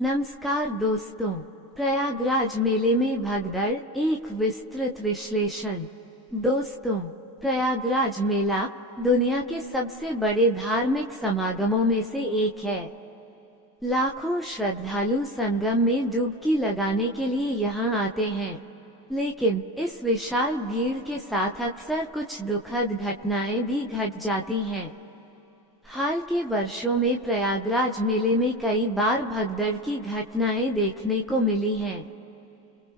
नमस्कार दोस्तों, प्रयागराज मेले में भगदड़, एक विस्तृत विश्लेषण। दोस्तों, प्रयागराज मेला दुनिया के सबसे बड़े धार्मिक समागमों में से एक है। लाखों श्रद्धालु संगम में डुबकी लगाने के लिए यहाँ आते हैं, लेकिन इस विशाल भीड़ के साथ अक्सर कुछ दुखद घटनाएं भी घट जाती हैं। हाल के वर्षों में प्रयागराज मेले में कई बार भगदड़ की घटनाएं देखने को मिली हैं।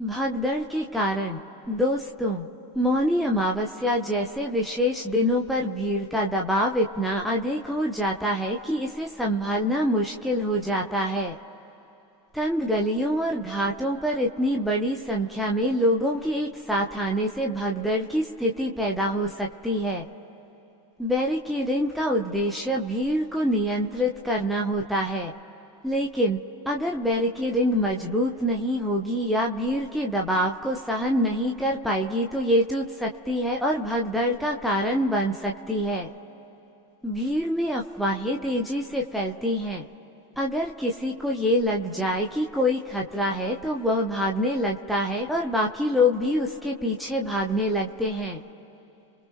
भगदड़ के कारण दोस्तों, मौनी अमावस्या जैसे विशेष दिनों पर भीड़ का दबाव इतना अधिक हो जाता है कि इसे संभालना मुश्किल हो जाता है। तंग गलियों और घाटों पर इतनी बड़ी संख्या में लोगों के एक साथ आने से भगदड़ की स्थिति पैदा हो सकती है। बैरिकेडिंग का उद्देश्य भीड़ को नियंत्रित करना होता है, लेकिन अगर बैरिकेडिंग मजबूत नहीं होगी या भीड़ के दबाव को सहन नहीं कर पाएगी तो ये टूट सकती है और भगदड़ का कारण बन सकती है। भीड़ में अफवाहें तेजी से फैलती हैं। अगर किसी को ये लग जाए कि कोई खतरा है तो वह भागने लगता है और बाकी लोग भी उसके पीछे भागने लगते हैं।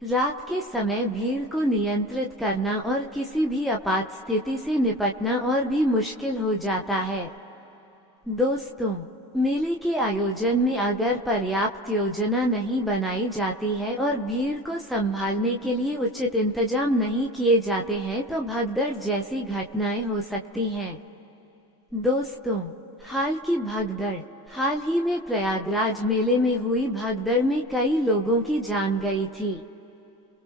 रात के समय भीड़ को नियंत्रित करना और किसी भी आपात स्थिति से निपटना और भी मुश्किल हो जाता है। दोस्तों, मेले के आयोजन में अगर पर्याप्त योजना नहीं बनाई जाती है और भीड़ को संभालने के लिए उचित इंतजाम नहीं किए जाते हैं तो भगदड़ जैसी घटनाएं हो सकती हैं। दोस्तों, हाल ही में प्रयागराज मेले में हुई भगदड़ में कई लोगों की जान गई थी।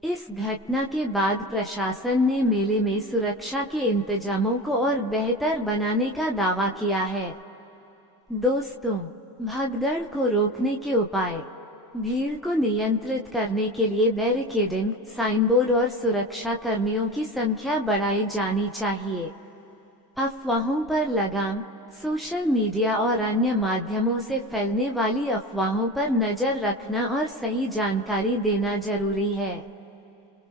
इस घटना के बाद प्रशासन ने मेले में सुरक्षा के इंतजामों को और बेहतर बनाने का दावा किया है। दोस्तों, भगदड़ को रोकने के उपाय। भीड़ को नियंत्रित करने के लिए बैरिकेडिंग, साइन बोर्ड और सुरक्षा कर्मियों की संख्या बढ़ाई जानी चाहिए। अफवाहों पर लगाम। सोशल मीडिया और अन्य माध्यमों से फैलने वाली अफवाहों पर नजर रखना और सही जानकारी देना जरूरी है।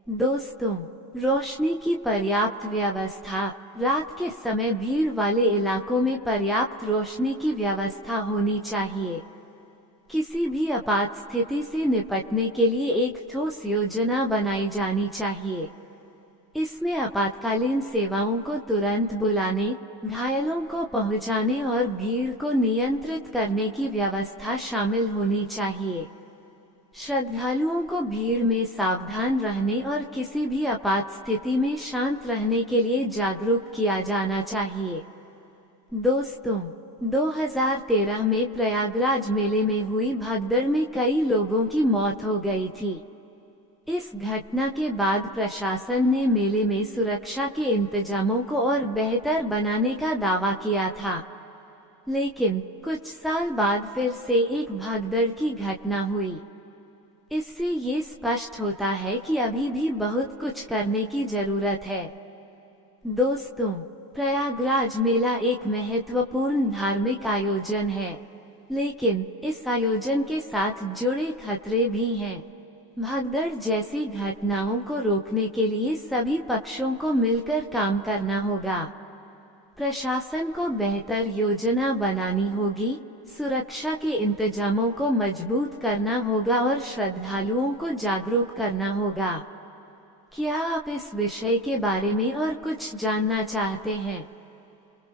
दोस्तों, रोशनी की पर्याप्त व्यवस्था। रात के समय भीड़ वाले इलाकों में पर्याप्त रोशनी की व्यवस्था होनी चाहिए। किसी भी आपात स्थिति से निपटने के लिए एक ठोस योजना बनाई जानी चाहिए। इसमें आपातकालीन सेवाओं को तुरंत बुलाने, घायलों को पहुंचाने और भीड़ को नियंत्रित करने की व्यवस्था शामिल होनी चाहिए। श्रद्धालुओं को भीड़ में सावधान रहने और किसी भी आपात स्थिति में शांत रहने के लिए जागरूक किया जाना चाहिए। दोस्तों, 2013 में प्रयागराज मेले में हुई भगदड़ में कई लोगों की मौत हो गई थी। इस घटना के बाद प्रशासन ने मेले में सुरक्षा के इंतजामों को और बेहतर बनाने का दावा किया था, लेकिन कुछ साल बाद फिर से एक भगदड़ की घटना हुई। इससे ये स्पष्ट होता है कि अभी भी बहुत कुछ करने की जरूरत है। दोस्तों, प्रयागराज मेला एक महत्वपूर्ण धार्मिक आयोजन है, लेकिन इस आयोजन के साथ जुड़े खतरे भी हैं। भगदड़ जैसी घटनाओं को रोकने के लिए सभी पक्षों को मिलकर काम करना होगा। प्रशासन को बेहतर योजना बनानी होगी, सुरक्षा के इंतजामों को मजबूत करना होगा और श्रद्धालुओं को जागरूक करना होगा। क्या आप इस विषय के बारे में और कुछ जानना चाहते हैं?